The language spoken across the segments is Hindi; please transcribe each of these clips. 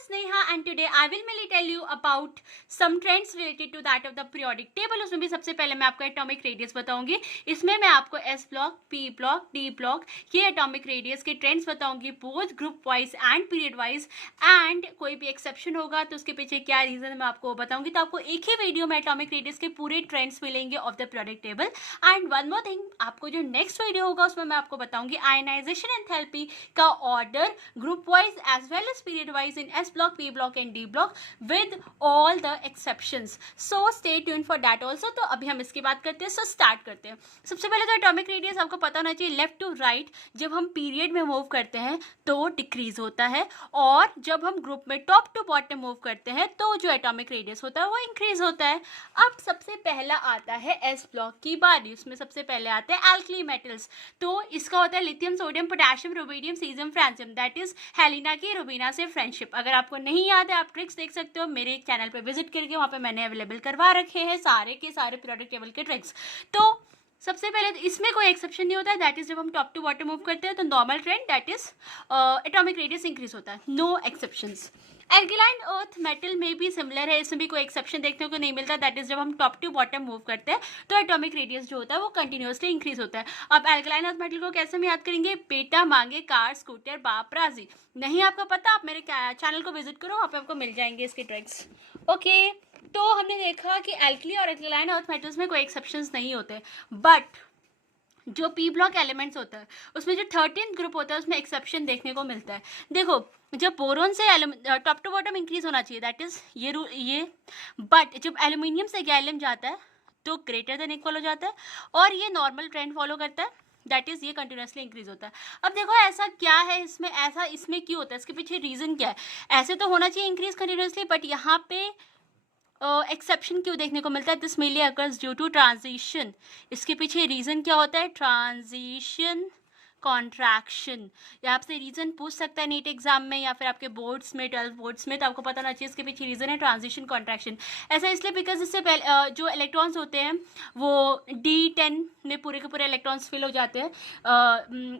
is Neha and today I will mainly tell you about some trends related to that of the periodic table. उसमें भी सबसे पहले मैं आपको एटॉमिक रेडियस बताऊंगी. इसमें मैं आपको S block, P block, D block ये एटॉमिक रेडियस के ट्रेंड्स बताऊंगी both group wise and period wise. And कोई भी एक्सेप्शन होगा तो उसके पीछे क्या रीजन मैं आपको बताऊंगी. तो आपको एक ही वीडियो में एटॉमिक रेडियस के पूरे ट्रेंड्स मिलेंगे of the periodic table. And one more thing, आपको जो नेक्स्ट वीडियो होगा उसमें मैं आपको बताऊंगी आयनाइजेशन एंथैल्पी का order group wise as well as period wise in S block, P block and D block with all the exceptions. So stay tune for that also. तो अभी हम इसकी बात करते हैं. सो स्टार्ट करते हैं. सबसे पहले तो एटॉमिक रेडियस आपको पता होना चाहिए लेफ्ट टू राइट जब हम पीरियड में मूव करते हैं तो डिक्रीज होता है, और जब हम ग्रुप में टॉप टू बॉटम मूव करते हैं तो जो एटॉमिक रेडियस होता है वो इंक्रीज होता है. अब सबसे पहला आता है एस ब्लॉक की बारी. उसमें सबसे पहले आते हैं एल्कली मेटल्स. तो इसका होता है lithium, sodium, potassium, rubidium, caesium, francium. That is Helena की रुबीना से फ्रेंडशिप. अगर आपको नहीं याद है आप ट्रिक्स देख सकते हो मेरे चैनल पे विजिट करके, वहाँ पे मैंने अवेलेबल करवा रखे हैं सारे के सारे पीरियोडिक टेबल के ट्रिक्स. तो सबसे पहले तो इसमें कोई एक्सेप्शन नहीं होता है. दैट इज जब हम टॉप टू बॉटम मूव करते हैं तो normal trend that is atomic radius increase होता है. No exceptions. Alkaline earth metal में भी सिमिलर है. इसमें भी कोई एक्सेप्शन देखने को नहीं मिलता. दैट इज जब हम टॉप टू बॉटम मूव करते हैं तो एटॉमिक रेडियस जो होता है वो कंटिन्यूसली इंक्रीज होता है. अब एल्कलाइन अर्थ मेटल को कैसे हम याद करेंगे? बेटा मांगे कार, स्कूटर, बाप राजी. नहीं आपको पता, आप मेरे चैनल को विजिट करो, वहाँ पे आपको मिल जाएंगे इसके ट्रिक्स. ओके, तो हमने देखा कि एल्कली और एल्कलाइन अर्थ मेटल्स में कोई एक्सेप्शंस नहीं होते. बट जो पी ब्लॉक एलिमेंट्स होता है उसमें जो 13th ग्रुप होता है उसमें एक्सेप्शन देखने को मिलता है. देखो, जब बोरोन से टॉप टू बॉटम इंक्रीज होना चाहिए दैट इज ये बट जब एल्यूमिनियम से गैलियम जाता है तो ग्रेटर देन इक्वल हो जाता है, और ये नॉर्मल ट्रेंड फॉलो करता है. दैट इज ये कंटिन्यूसली इंक्रीज होता है. अब देखो ऐसा क्या है इसमें, ऐसा इसमें क्यों होता है, इसके पीछे रीजन क्या है? ऐसे तो होना चाहिए इंक्रीज कंटिन्यूसली, बट यहाँ पे एक्सेप्शन क्यों देखने को मिलता है? This mainly occurs due to transition. इसके पीछे रीजन क्या होता है? Transition contraction. या आपसे रीजन पूछ सकता है नीट एग्जाम में या फिर आपके बोर्ड्स में, 12 बोर्ड्स में, तो आपको पता होना चाहिए इसके पीछे रीजन है ट्रांजिशन कॉन्ट्रैक्शन. ऐसा इसलिए बिकॉज इससे पहले जो इलेक्ट्रॉन्स होते हैं वो D10 में पूरे के पूरे इलेक्ट्रॉन्स फिल हो जाते हैं.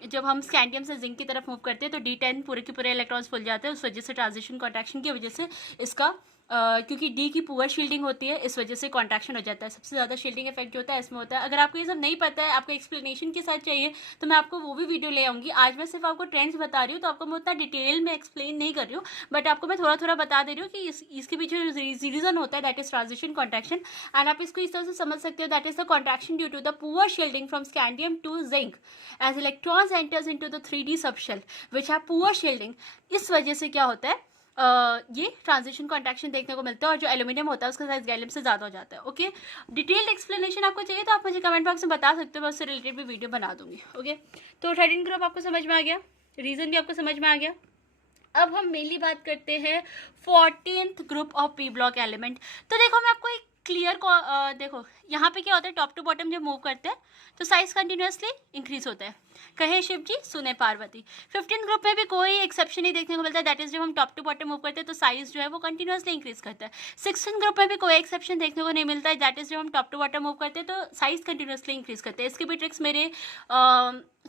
जब हम स्कैंडियम से जिंक की तरफ मूव करते हैं तो D10 पूरे के पूरे इलेक्ट्रॉन्स फुल जाते हैं. उस वजह से ट्रांजिशन कॉन्ट्रैक्शन की वजह से इसका क्योंकि डी की पुअर शील्डिंग होती है इस वजह से कॉन्ट्रैक्शन हो जाता है. सबसे ज़्यादा शील्डिंग इफेक्ट जो होता है इसमें होता है. अगर आपको ये सब नहीं पता है, आपको एक्सप्लेनेशन के साथ चाहिए तो मैं आपको वो भी वीडियो ले आऊँगी. आज मैं सिर्फ आपको ट्रेंड्स बता रही हूँ तो आपको मैं उतना डिटेल में एक्सप्लेन नहीं कर रही हूँ, बट आपको मैं थोड़ा थोड़ा बता दे रही हूँ कि इसके पीछे रीजन होता है that is transition contraction. And आप इसको इस तरह से समझ सकते हो that is the contraction due to the poor shielding from scandium to zinc as electrons enters into the 3D subshell which have poor shielding. इस वजह से क्या होता है ये ट्रांजिशन कॉन्ट्रैक्शन देखने को मिलता है, और जो एल्यूमिनियम होता है उसका साइज गैलियम से ज़्यादा हो जाता है. ओके, डिटेल्ड एक्सप्लेनेशन आपको चाहिए तो आप मुझे कमेंट बॉक्स में बता सकते हो, मैं उससे रिलेटेड भी वीडियो बना दूंगी. ओके, तो 13 ग्रुप आपको समझ में आ गया, रीजन भी आपको समझ में आ गया. अब हम मेनली बात करते हैं 14th group of P block element. तो देखो मैं आपको एक क्लियर को देखो यहाँ पे क्या होता है, टॉप टू बॉटम जब मूव करते हैं तो साइज कंटिन्यूसली इंक्रीज होता है. कहे शिव जी सुने पार्वती. 15 ग्रुप में भी कोई एक्सेप्शन नहीं देखने को मिलता है. दैट इज जब हम टॉप टू बॉटम मूव करते हैं तो साइज जो है वो कंटिन्यूसली इंक्रीज करता है. 16 ग्रुप में भी कोई एक्सेप्शन देखने को नहीं मिलता है. दैट इज जब हम टॉप टू बॉटम मूव करते हैं तो साइज कंटिन्यूसली इंक्रीज करते हैं. इसके भी ट्रिक्स मेरे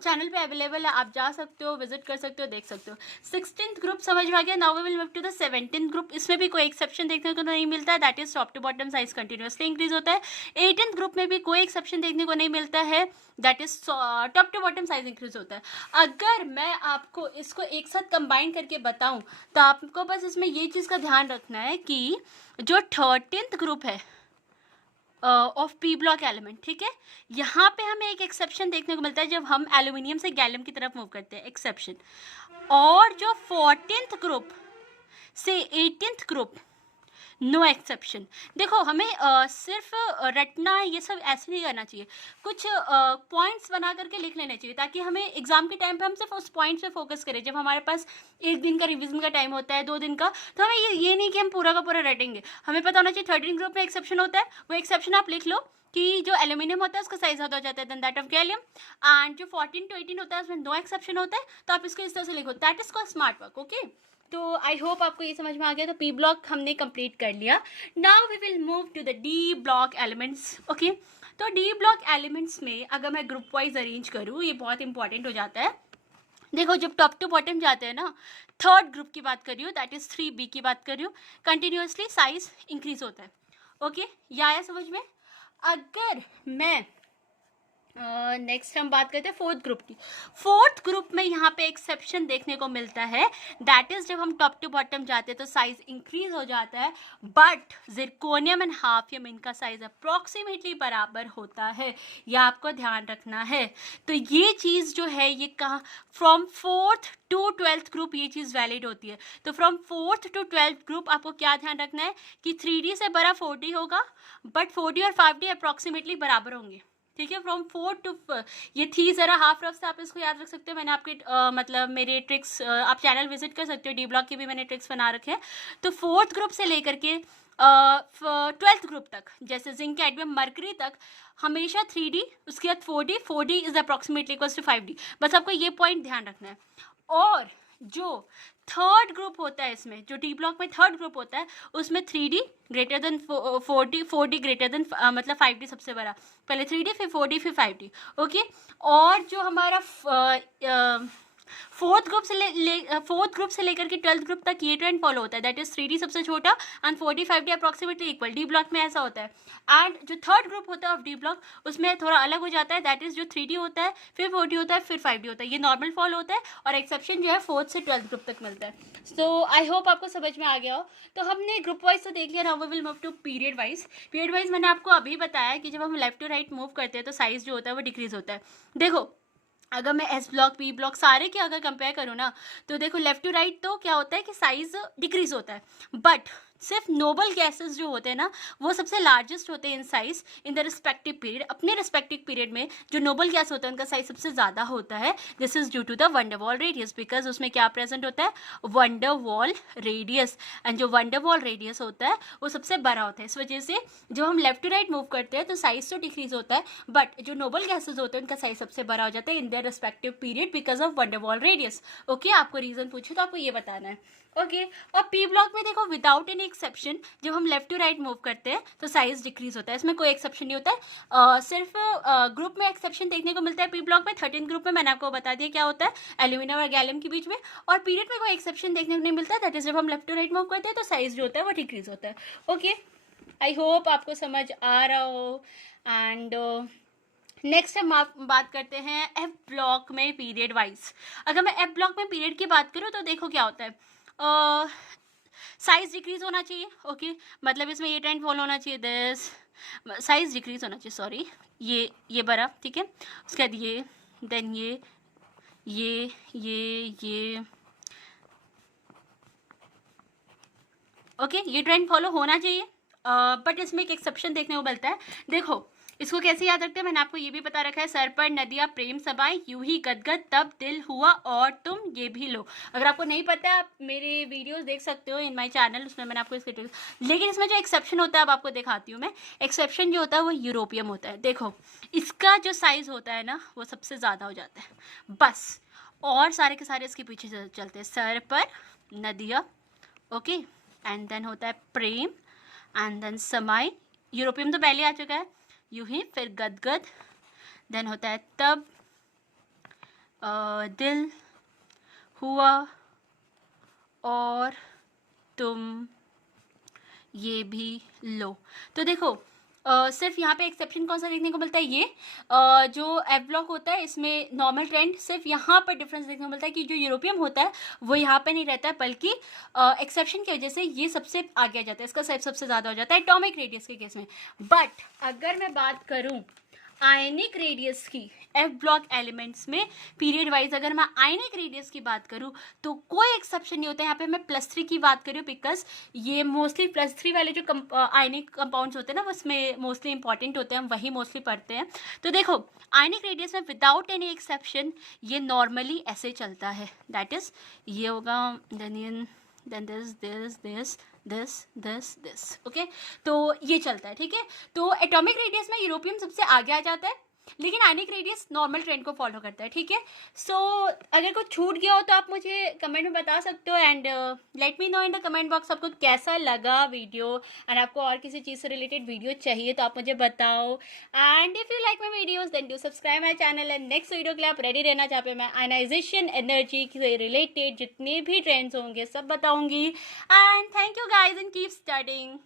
चैनल पे अवेलेबल है, आप जा सकते हो, विजिट कर सकते हो, देख सकते हो. 16th ग्रुप समझ में आ गया. Now we will move to the 17th group. इसमें भी कोई एक्सेप्शन देखने को नहीं मिलता है. That is top to bottom size continuously increase होता है. 18th ग्रुप में भी कोई एक्सेप्शन देखने को नहीं मिलता है. That is top to bottom size increase होता है. अगर मैं आपको इसको एक साथ कंबाइन करके बताऊं तो आपको बस इसमें ये चीज़ का ध्यान रखना है कि जो 13th ग्रुप है ऑफ पी ब्लॉक एलिमेंट, ठीक है, यहाँ पे हमें एक एक्सेप्शन देखने को मिलता है जब हम एल्यूमिनियम से गैलियम की तरफ मूव करते हैं, एक्सेप्शन. और जो 14th ग्रुप से 18th ग्रुप नो एक्सेप्शन. देखो हमें सिर्फ रटना ये सब ऐसे नहीं करना चाहिए, कुछ पॉइंट्स बना करके लिख लेने चाहिए ताकि हमें एग्जाम के टाइम पे हम सिर्फ उस पॉइंट्स पे फोकस करें. जब हमारे पास एक दिन का रिवीजन का टाइम होता है, 2 दिन का, तो हमें ये नहीं कि हम पूरा का पूरा रटेंगे. हमें पता होना चाहिए 13 ग्रुप में एक्सेप्शन होता है, वो एक्सेप्शन आप लिख लो कि जो एल्यूमिनियम होता है उसका साइज ज़्यादा हो जाता है then that of gallium. And जो 14 to 18 होता है उसमें नो एक्सेप्शन होता है. तो आप इसको इस तरह से लिखो, that is called smart work. Okay, तो आई होप आपको ये समझ में आ गया. तो पी ब्लॉक हमने कंप्लीट कर लिया. Now we will move to the D block elements. Okay, तो डी ब्लॉक एलिमेंट्स में अगर मैं ग्रुप वाइज अरेंज करूँ, ये बहुत इंपॉर्टेंट हो जाता है. देखो जब टॉप टू बॉटम जाते हैं ना, थर्ड ग्रुप की बात कर रही हूँ, दैट इज 3B की बात कर रही हूँ, कंटिन्यूसली साइज इंक्रीज होता है। ओके, ये आया समझ में? अगर मैं नेक्स्ट हम बात करते हैं फोर्थ ग्रुप की। फोर्थ ग्रुप में यहाँ पे एक्सेप्शन देखने को मिलता है, दैट इज जब हम टॉप टू बॉटम जाते हैं तो साइज इंक्रीज हो जाता है, बट जिरकोनियम एंड हाफियम इनका साइज अप्रोक्सीमेटली बराबर होता है, यह आपको ध्यान रखना है। तो ये चीज़ जो है ये कहाँ, from fourth to twelfth group ये चीज़ वैलिड होती है। तो from fourth to twelfth group आपको क्या ध्यान रखना है कि 3D से बड़ा 4D होगा, बट 4D और 5D अप्रोक्सीमेटली बराबर होंगे। ठीक है, फ्रॉम 4 टू, ये थी ज़रा हाफ रफ से आप इसको याद रख सकते हो। मैंने आपके मतलब मेरे ट्रिक्स आप चैनल विजिट कर सकते हो, डी ब्लॉक के भी मैंने ट्रिक्स बना रखे हैं। तो फोर्थ ग्रुप से लेकर के ट्वेल्थ ग्रुप तक, जैसे जिंक कैडमियम मरकरी तक, हमेशा 3D, उसके बाद 4D, 4D is approximately equals to 5D। बस आपको ये पॉइंट ध्यान रखना है। और जो थर्ड ग्रुप होता है, इसमें जो डी ब्लॉक में थर्ड ग्रुप होता है उसमें 3D greater than 4D, 4D greater than मतलब 5D सबसे बड़ा, पहले 3D फिर 4D फिर 5D। ओके, और जो हमारा फोर्थ ग्रुप से लेकर के ट्वेल्थ ग्रुप तक ये ट्रेंड फॉलो होता है, दैट इज 3D सबसे छोटा and 4D 5D approximately equal. D block में ऐसा होता है। एंड जो थर्ड ग्रुप होता है ऑफ डी ब्लॉक उसमें थोड़ा अलग हो जाता है, दैट इज जो 3D होता है, फिर 4D होता है, फिर 5D होता है। ये नॉर्मल फॉलो होता है और एक्सेप्शन जो है फोर्थ से ट्वेल्थ ग्रुप तक मिलता है। सो आई होप आपको समझ में आ गया हो। तो हमने ग्रुप वाइज तो देख लिया, now we will move to period wise. Period wise मैंने आपको अभी बताया कि जब हम लेफ्ट टू राइट मूव करते हैं तो साइज जो होता है वो डिक्रीज होता है। देखो अगर मैं एस ब्लॉक पी ब्लॉक सारे के अगर कंपेयर करूँ ना, तो देखो लेफ्ट टू राइट तो क्या होता है कि साइज डिक्रीज होता है, बट सिर्फ नोबल गैसेस जो होते हैं ना वो सबसे लार्जेस्ट होते हैं in size in the respective period. अपने रिस्पेक्टिव पीरियड में जो नोबल गैस होता है उनका साइज सबसे ज़्यादा होता है। This is due to the van der Waals radius, because उसमें क्या प्रेजेंट होता है, वंडरवॉल रेडियस। एंड जो वंडरवॉल रेडियस होता है वो सबसे बड़ा होता है। इस वजह से जब हम लेफ्ट टू राइट मूव करते हैं तो साइज तो डिक्रीज होता है, बट जो नोबल गैसेज होते हैं उनका साइज सबसे बड़ा हो जाता है in their respective period because of van der Waals radius. Okay, आपको रीजन पूछे तो आपको ये बताना है। ओके, और पी ब्लॉक में देखो विदाउट एनी एक्सेप्शन जब हम लेफ्ट टू राइट मूव करते हैं तो साइज डिक्रीज होता है, इसमें कोई एक्सेप्शन नहीं होता है। सिर्फ ग्रुप में एक्सेप्शन देखने को मिलता है पी ब्लॉक में। 13 ग्रुप में मैंने आपको बता दिया क्या होता है, एल्यूमिनियम और गैलियम के बीच में। और पीरियड में कोई एक्सेप्शन देखने को नहीं मिलता है, दैट इज जब हम लेफ्ट टू राइट मूव करते हैं तो साइज जो होता है वो डिक्रीज होता है। ओके, आई होप आपको समझ आ रहा हो। एंड नेक्स्ट हम बात करते हैं एफ ब्लॉक में पीरियड वाइज। अगर मैं एफ ब्लॉक में पीरियड की बात करूँ तो देखो क्या होता है, साइज डिक्रीज होना चाहिए। ओके, मतलब इसमें ये ट्रेंड फॉलो होना चाहिए, दिस साइज डिक्रीज होना चाहिए, सॉरी ये बड़ा, ठीक है। उसके बाद ये, देन ये ओके, ये ट्रेंड फॉलो होना चाहिए, बट इसमें एक एक्सेप्शन देखने को मिलता है। देखो इसको कैसे याद रखते हैं, मैंने आपको ये भी बता रखा है, सर पर नदियाँ प्रेम सबाई यूं ही गदगद तब दिल हुआ और तुम ये भी लो। अगर आपको नहीं पता आप मेरे वीडियोस देख सकते हो इन माय चैनल, उसमें मैंने आपको इसके लेकिन इसमें जो एक्सेप्शन होता है अब आपको दिखाती हूँ मैं। एक्सेप्शन जो होता है वो यूरोपियम होता है। देखो इसका जो साइज होता है ना वो सबसे ज़्यादा हो जाता है बस, और सारे के सारे इसके पीछे चलते हैं। सर पर नदियाँ, ओके, एंड देन होता है प्रेम, एंड देन समाई, यूरोपियम तो पहले आ चुका है, यूं ही, फिर गदगद, देन होता है तब दिल हुआ और तुम ये भी लो। तो देखो सिर्फ यहाँ पे एक्सेप्शन कौन सा देखने को मिलता है, ये जो एफ ब्लॉक होता है इसमें नॉर्मल ट्रेंड सिर्फ यहाँ पर डिफरेंस देखने को मिलता है कि जो यूरोपियम होता है वो यहाँ पे नहीं रहता है, बल्कि एक्सेप्शन की वजह से ये सबसे आगे आ जाता है, इसका साइज सबसे ज़्यादा हो जाता है एटॉमिक रेडियस के केस में। बट अगर मैं बात करूँ आयनिक रेडियस की एफ ब्लॉक एलिमेंट्स में पीरियड वाइज, अगर मैं आयनिक रेडियस की बात करूँ तो कोई एक्सेप्शन नहीं होता है। यहाँ पे मैं +3 की बात करूँ बिकॉज ये मोस्टली +3 वाले जो आयनिक कंपाउंड्स होते हैं ना उसमें मोस्टली इंपॉर्टेंट होते हैं, हम वही मोस्टली पढ़ते हैं। तो देखो आयनिक रेडियस में विदाउट एनी एक्सेप्शन ये नॉर्मली ऐसे चलता है, दैट इज ये होगा देन दिस ओके, तो ये चलता है, ठीक है। तो एटॉमिक रेडियस में यूरोपियम सबसे आगे आ जाता है, लेकिन आयनिक रेडियस नॉर्मल ट्रेंड को फॉलो करता है, ठीक है। सो अगर कुछ छूट गया हो तो आप मुझे कमेंट में बता सकते हो, and let me know in the comment box आपको कैसा लगा वीडियो, एंड आपको और किसी चीज़ से रिलेटेड वीडियो चाहिए तो आप मुझे बताओ। And if you like my videos then do subscribe my channel, and next video के लिए आप रेडी रहना, जहाँ पे मैं आयनाइजेशन एनर्जी से रिलेटेड जितने भी ट्रेंड्स होंगे सब बताऊंगी। And thank you guys and keep studying.